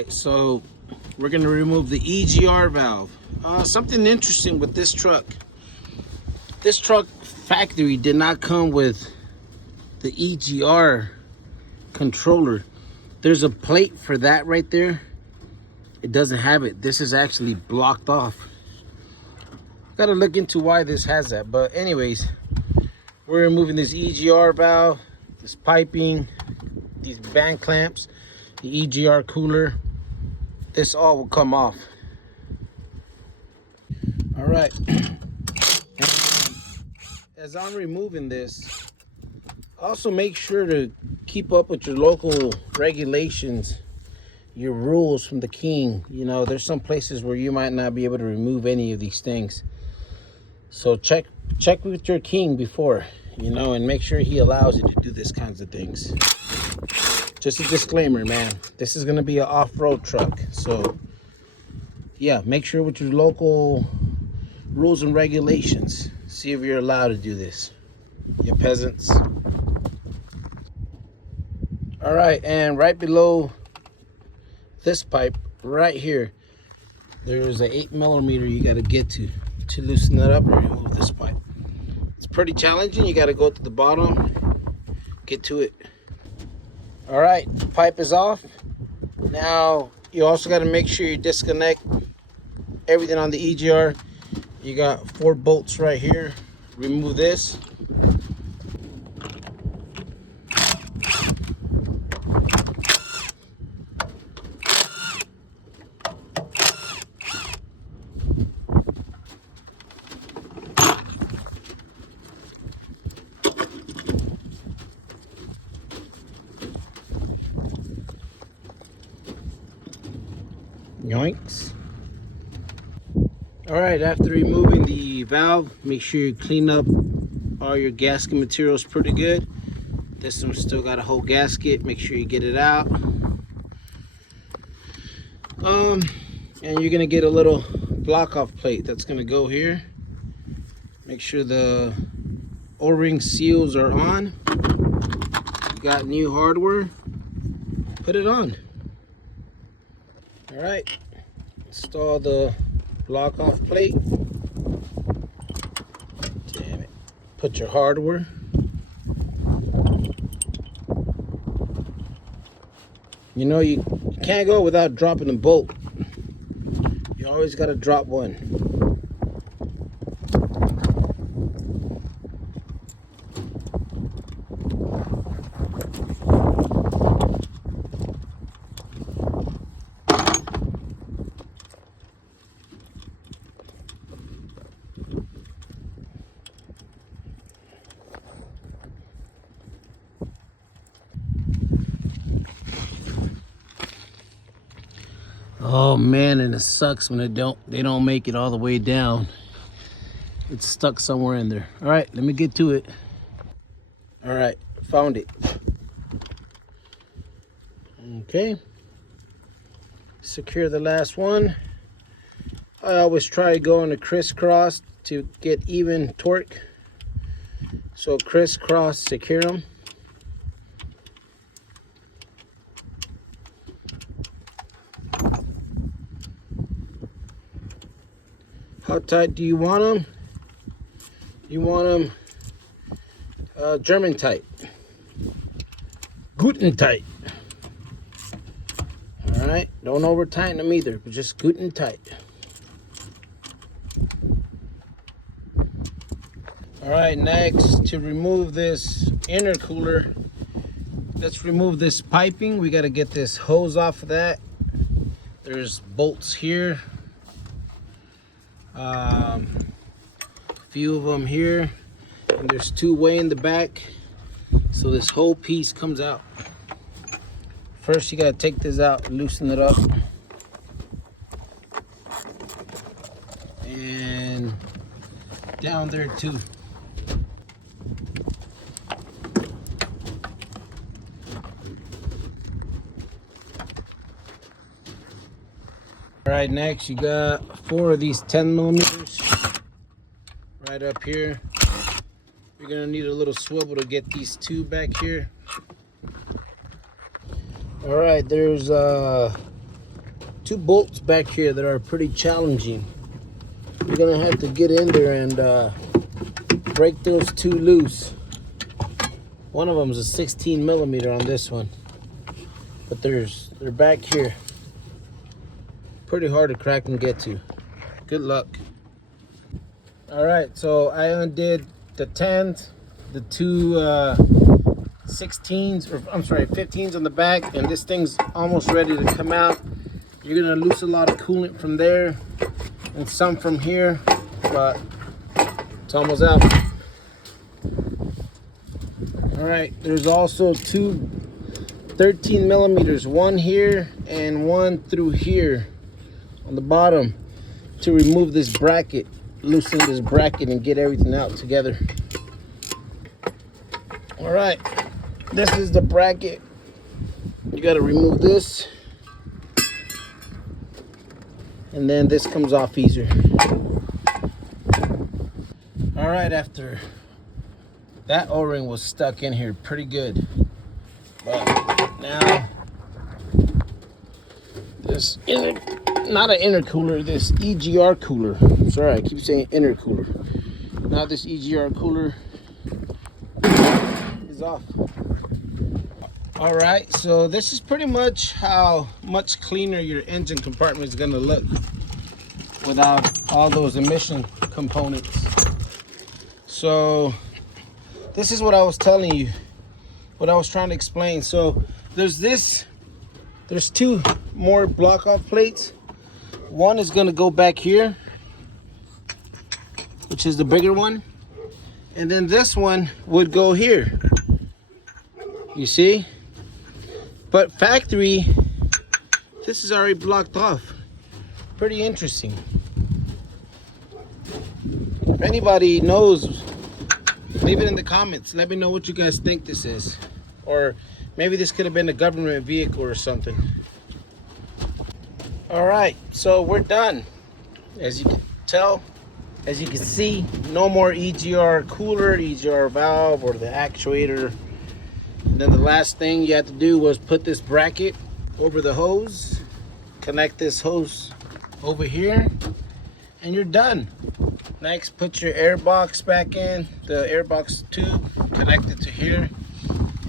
right, so we're going to remove the EGR valve. Something interesting with this truck. This truck factory did not come with the EGR controller. There's a plate for that right there. It doesn't have it. This is actually blocked off. Gotta look into why this has that. But anyways, we're removing this EGR valve, this piping, these band clamps, the EGR cooler. This all will come off. All right. As I'm removing this, also make sure to keep up with your local regulations, your rules from the king. You know, there's some places where you might not be able to remove any of these things. So check with your king before, you know, and make sure he allows you to do this kinds of things. Just a disclaimer, man. This is gonna be an off-road truck. So yeah, make sure with your local rules and regulations. See if you're allowed to do this, you peasants. All right, and right below this pipe right here, there's an 8mm you got to get to loosen that up and remove this pipe. It's pretty challenging. You got to go to the bottom, get to it. All right, the pipe is off. Now you also got to make sure you disconnect everything on the EGR. You got 4 bolts right here. Remove this. Yoinks. All right, after removing the valve, make sure you clean up all your gasket materials pretty good. This one still got a whole gasket. Make sure you get it out. And you're gonna get a little block off plate that's gonna go here. Make sure the O-ring seals are on. You got new hardware, put it on. All right, install the block off plate. Damn it. Put your hardware. You know, you can't go without dropping a bolt. You always got to drop one. Oh man, and it sucks when they don't make it all the way down. It's stuck somewhere in there. All right, let me get to it. All right, found it. Okay. Secure the last one. I always try going to crisscross to get even torque. So crisscross, secure them. How tight do you want them? You want them German tight. Guten tight. All right, don't over tighten them either, but just guten tight. All right, next, to remove this intercooler, let's remove this piping. We got to get this hose off of that. There's bolts here. A few of them here, and there's 2 way in the back, so this whole piece comes out. First you got to take this out, loosen it up, and down there too. All right, next you got 4 of these 10mm right up here. You're gonna need a little swivel to get these 2 back here. All right, there's two bolts back here that are pretty challenging. You're gonna have to get in there and break those two loose. One of them is a 16 millimeter on this one, but they're back here. Pretty hard to crack and get to. Good luck. All right, so I undid the 10s, the two 16s, or I'm sorry, 15s on the back, and this thing's almost ready to come out. You're gonna lose a lot of coolant from there and some from here, but it's almost out. All right, there's also two 13 millimeters, one here and one through here on the bottom to remove this bracket, loosen this bracket and get everything out together. All right, this is the bracket. You got to remove this, and then this comes off easier. All right, after that O-ring was stuck in here pretty good, but now this not an intercooler, this EGR cooler. Sorry, I keep saying intercooler. Now this EGR cooler is off. All right, so this is pretty much how much cleaner your engine compartment is gonna look without all those emission components. So this is what I was telling you, what I was trying to explain. So there's two more block off plates. One is gonna go back here, which is the bigger one. And then this one would go here. You see? But factory, this is already blocked off. Pretty interesting. If anybody knows, leave it in the comments. Let me know what you guys think this is. Or maybe this could have been a government vehicle or something. All right, so we're done. As you can tell, as you can see, no more EGR cooler, EGR valve, or the actuator. And then the last thing you had to do was put this bracket over the hose, connect this hose over here, and you're done. Next, put your air box back in, the air box tube, connect it to here,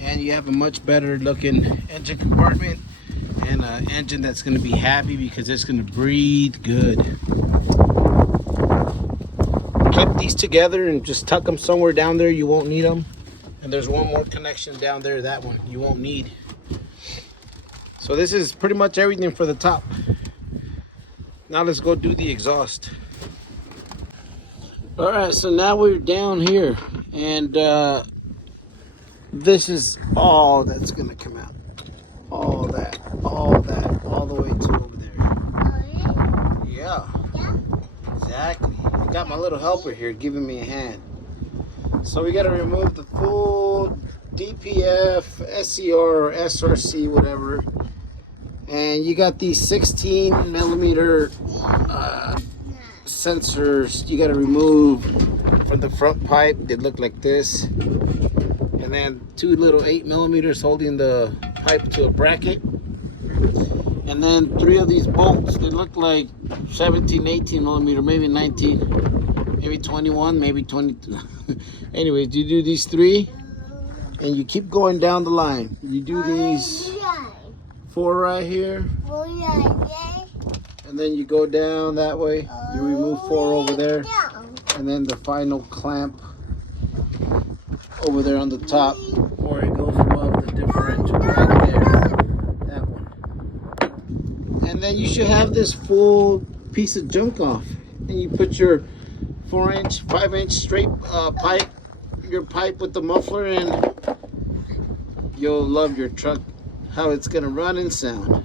and you have a much better looking engine compartment and an engine that's going to be happy because it's going to breathe good. Clip these together and just tuck them somewhere down there. You won't need them. And there's one more connection down there, that one you won't need. So this is pretty much everything for the top. Now let's go do the exhaust. All right, so now we're down here, and this is all that's gonna come out. All that, all the way to over there. Oh, Yeah, exactly. I got my little helper here giving me a hand. So we got to remove the full DPF, SCR, or SRC, whatever. And you got these 16 millimeter sensors you got to remove from the front pipe. They look like this. And then two little 8 millimeters holding the pipe to a bracket. And then three of these bolts. They look like 17, 18 millimeter, maybe 19, maybe 21, maybe 22. Anyways, you do these three, and you keep going down the line. You do these 4 right here, and then you go down that way. You remove 4 over there, and then the final clamp over there on the top, where it goes above the differential right there. That one. And then you should have this full piece of junk off, and you put your 4-inch, 5-inch straight pipe, your pipe with the muffler, and you'll love your truck, how it's gonna run and sound.